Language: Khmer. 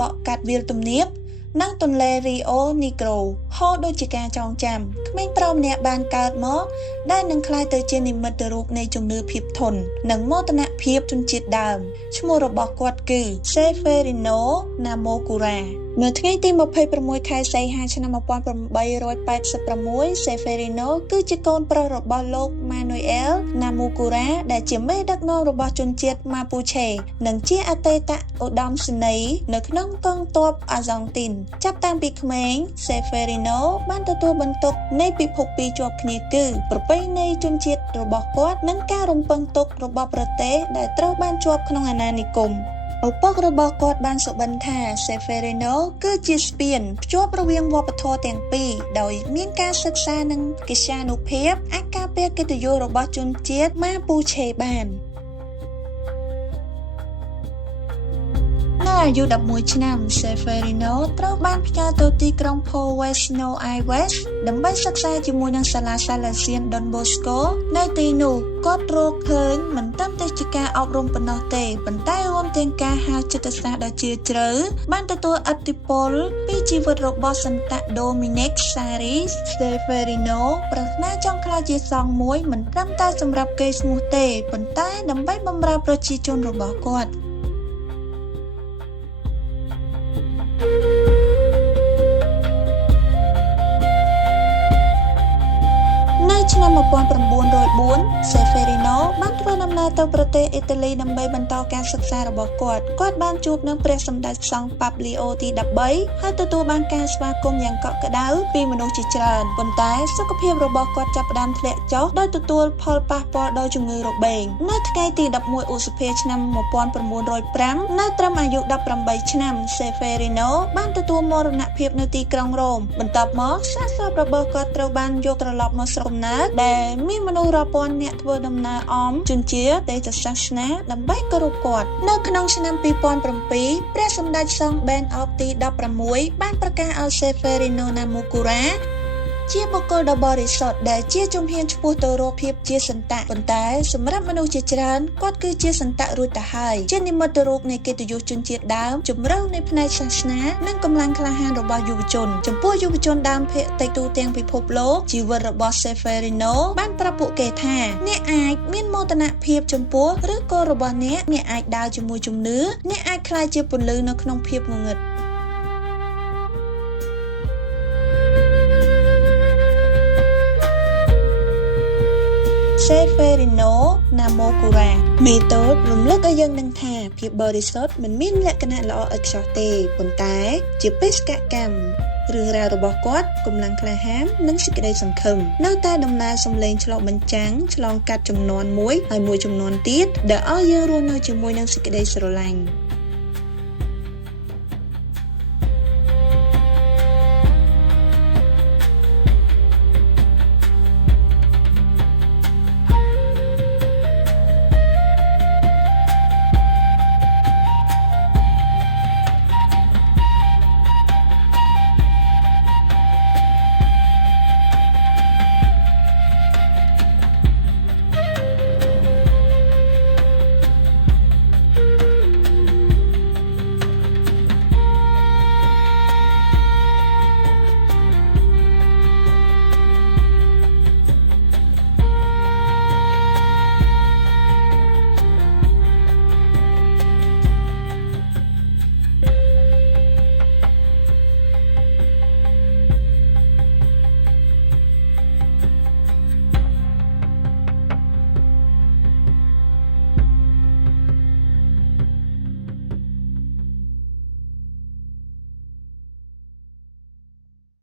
បកកាត់វាលទំនាបនិងទន្លេរីអូនីក្រូហូរដូចជាការចងចាំក្មេងប្រុសម្នាក់បានកើតមកដែលនឹងក្លាយទៅជានិមិត្តរូបនៃជំនឿភាពធន់និងមោទនភាពជនជាតិដើមឈ្មោះរបស់គាត់គឺ Severino Namucura នៅថ្ងៃទី26 ខែសីហាឆ្នាំ 1886 Severino គឺជាកូនប្រុសរបស់លោក Manuel Namucura ដែលជាមេដឹកនាំរបស់ជនជាតិ Mapuche និងជាអតីតឧត្តមសេនីយ៍នៅក្នុងកងទ័ពអាហ្សង់ទីនចាប់តាំងពីក្មេង Severino បានទទួលបន្ទុកនៃពិភពពីរជាប់គ្នាគឺប្រពៃណីជនជាតិរបស់គាត់និងការរំពឹងទុករបស់ប្រទេសដែលត្រូវបានជាប់ក្នុងអាណានិគមឪពុករបស់គាត់បានសុបិនថា Severino គឺជាស្ពានភ្ជាប់រវាងវប្បធម៌ទាំងពីរដោយមានការសិក្សានិងកិត្យានុភាពអាចការពារកិត្តិយសរបស់ជនជាតិ Mapuche បាននៅអាយុ11ឆ្នាំ Severino ត្រូវបានផ្ញើទៅទីក្រុង Puerto Aires ដើម្បីសិក្សាជាមួយនឹងសាលាសាឡាសៀន Don Bosco នៅទីនោះគាត់រកឃើញមិនត្រឹមតែជាការអប់រំប៉ុណ្ណោះទេប៉ុន្តែរួមទាំងការហៅចិត្តសាស្ត្រដ៏ជ្រាលជ្រៅបានទទួលឥទ្ធិពលពីជីវិតរបស់សន្តៈ Dominic Saris Severino ប្រាថ្នាចង់ក្លាយជាសង្ឃមួយមិនត្រឹមតែសម្រាប់កេរ្តិ៍ឈ្មោះទេប៉ុន្តែដើម្បីបម្រើប្រជាជនរបស់គាត់ ឆ្នាំ 1904 Severino បានធ្វើដំណើរទៅប្រទេសអ៊ីតាលីដើម្បីបន្តការសិក្សារបស់គាត់បានជួបនឹងព្រះសម្ដេចសង្ឃ Pablio ទី 13 ហើយទទួលបានការស្វាគមន៍យ៉ាងកក់ក្ដៅពីមនុស្សជាច្រើនប៉ុន្តែសុខភាពរបស់គាត់ចាប់ផ្ដើមធ្លាក់ចុះដោយទទួលផលប៉ះពាល់ដោយជំងឺរបេងនៅថ្ងៃទី 11 ឧសភាឆ្នាំ 1905 នៅត្រឹមអាយុ 18 ឆ្នាំ Severino បានទទួលមរណភាពនៅទីក្រុងរ៉ូមបន្ទាប់មកសាកសពរបស់គាត់ត្រូវបានយកត្រឡប់មកស្រុកកំណើតដែលមានមនុស្សរាប់ពាន់អ្នកធ្វើដំណើរអមជនជាតិទេយសាសនាដើម្បីគោរពគាត់នៅក្នុងឆ្នាំ 2007 ព្រះសម្ដេចសង្ឃ Benedict ទី 16 បានប្រកាសឲ្យ Severino Namucura ជាបុគ្គលដ៏បរិសុទ្ធដែលជាជំហានឆ្ពោះទៅរកភាពជាសន្តៈប៉ុន្តែសម្រាប់មនុស្សជាច្រើនគាត់គឺជាសន្តៈរួចទៅហើយជានិមិត្តរូបនៃកិត្តិយសជនជាតិដើមជំរឿននៃផ្នែកសាសនានិងកម្លាំងក្លាហានរបស់យុវជនចំពោះយុវជនដើមភាគតិចទូទាំងពិភពលោកជីវិតរបស់ Severino បានប្រាប់ពួកគេថាអ្នកអាចមានមោទនភាពចំពោះឬក៏របស់អ្នកអាចដើរជាមួយជំនឿអ្នកអាចក្លាយជាពន្លឺនៅក្នុងភាពងងឹតSeverino Namucura មេតូតរំលឹកឲ្យយើងដឹងថាភាពបរិសុទ្ធមិនមានលក្ខណៈល្អឥតខ្ចោះទេប៉ុន្តែជាបេសកកម្មរឿងរ៉ាវរបស់គាត់កម្លាំងក្លាហាននិងសេចក្តីសង្ឃឹមនៅតែដំណើរសម្លេងឆ្លុះបញ្ចាំងឆ្លងកាត់ជំនាន់មួយហើយមួយជំនាន់ទៀតដែលឲ្យយើងរស់នៅជាមួយនឹងសេចក្តីស្រឡាញ់